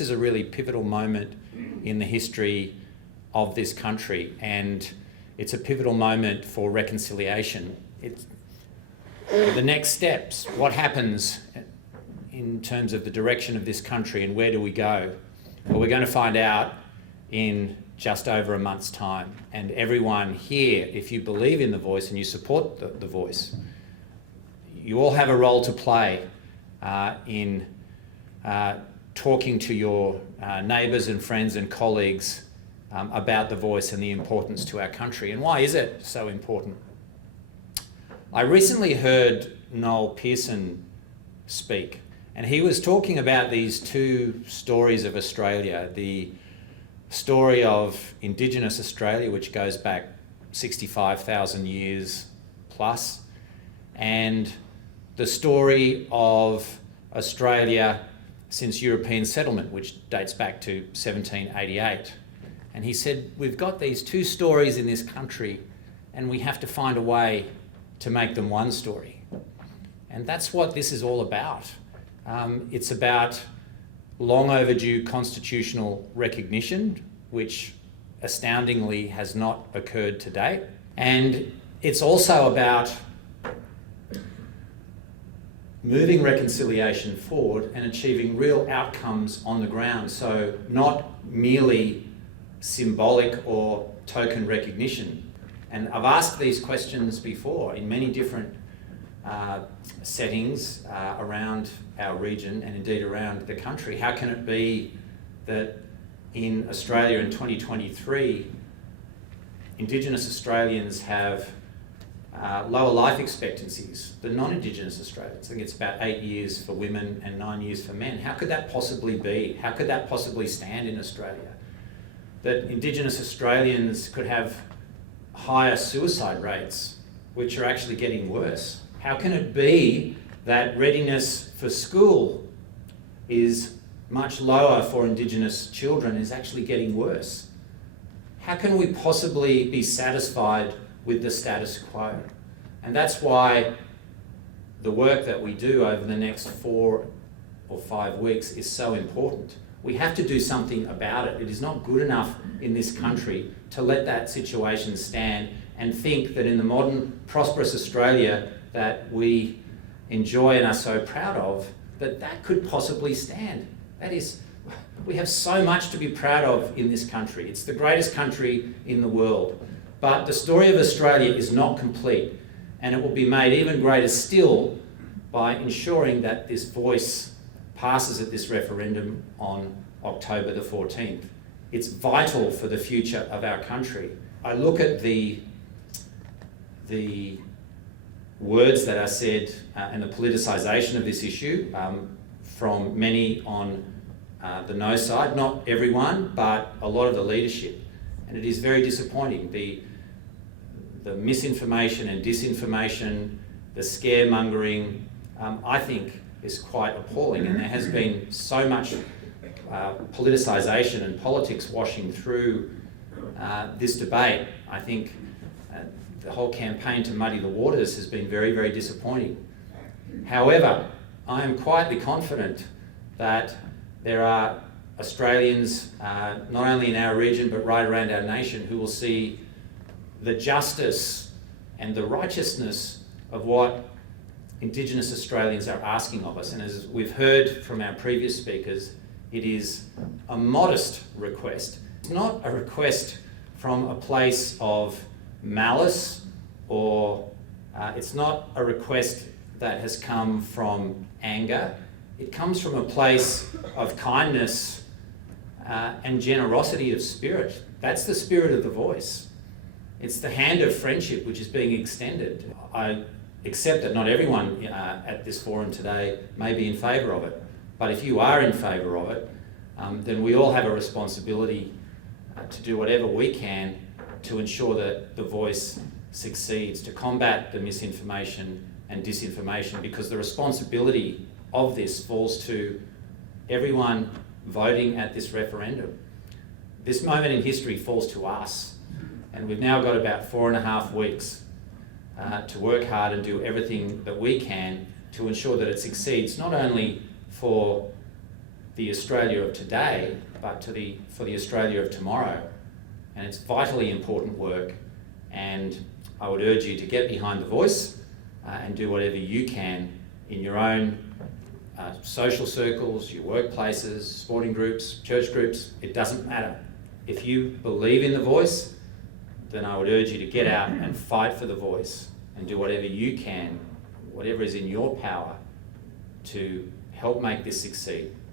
this is a really pivotal moment in the history of this country, and it's a pivotal moment for reconciliation. It's the next steps. What happens in terms of the direction of this country and where do we go? Well, we're going to find out in just over a month's time. And everyone here, if you believe in the voice and you support the voice, you all have a role to play in talking to your neighbours and friends and colleagues about the voice and the importance to our country. And why is it so important? I recently heard Noel Pearson speak, and he was talking about these two stories of Australia, the story of Indigenous Australia, which goes back 65,000 years plus, and the story of Australia since European settlement, which dates back to 1788. And he said, we've got these two stories in this country and we have to find a way to make them one story. And that's what this is all about. It's about long overdue constitutional recognition, which astoundingly has not occurred to date. And it's also about moving reconciliation forward and achieving real outcomes on the ground. So not merely symbolic or token recognition. And I've asked these questions before in many different settings around our region and indeed around the country. How can it be that in Australia in 2023, Indigenous Australians have lower life expectancies than non-Indigenous Australians? I think it's about 8 years for women and 9 years for men. How could that possibly be? How could that possibly stand in Australia? That Indigenous Australians could have higher suicide rates, which are actually getting worse. How can it be that readiness for school is much lower for Indigenous children, is actually getting worse? How can we possibly be satisfied with the status quo? And that's why the work that we do over the next 4 or 5 weeks is so important. We have to do something about it. It is not good enough in this country to let that situation stand and think that in the modern, prosperous Australia that we enjoy and are so proud of, that could possibly stand. That is, we have so much to be proud of in this country. It's the greatest country in the world. But the story of Australia is not complete, and it will be made even greater still by ensuring that this voice passes at this referendum on October the 14th. It's vital for the future of our country. I look at the words that are said and the politicisation of this issue from many on the no side, not everyone, but a lot of the leadership. And it is very disappointing. The misinformation and disinformation, the scaremongering, I think is quite appalling, and there has been so much politicisation and politics washing through this debate. I think the whole campaign to muddy the waters has been very, very disappointing. However, I am quietly confident that there are Australians, not only in our region but right around our nation, who will see the justice and the righteousness of what Indigenous Australians are asking of us. And as we've heard from our previous speakers, it is a modest request. It's not a request from a place of malice, or it's not a request that has come from anger. It comes from a place of kindness and generosity of spirit. That's the spirit of the voice. It's the hand of friendship which is being extended. I accept that not everyone at this forum today may be in favour of it, but if you are in favour of it, then we all have a responsibility to do whatever we can to ensure that the voice succeeds, to combat the misinformation and disinformation, because the responsibility of this falls to everyone voting at this referendum. This moment in history falls to us, and we've now got about 4.5 weeks to work hard and do everything that we can to ensure that it succeeds, not only for the Australia of today, but for the Australia of tomorrow. And it's vitally important work, and I would urge you to get behind the voice and do whatever you can in your own social circles, your workplaces, sporting groups, church groups. It doesn't matter. If you believe in the voice, then I would urge you to get out and fight for the voice and do whatever you can, whatever is in your power, to help make this succeed.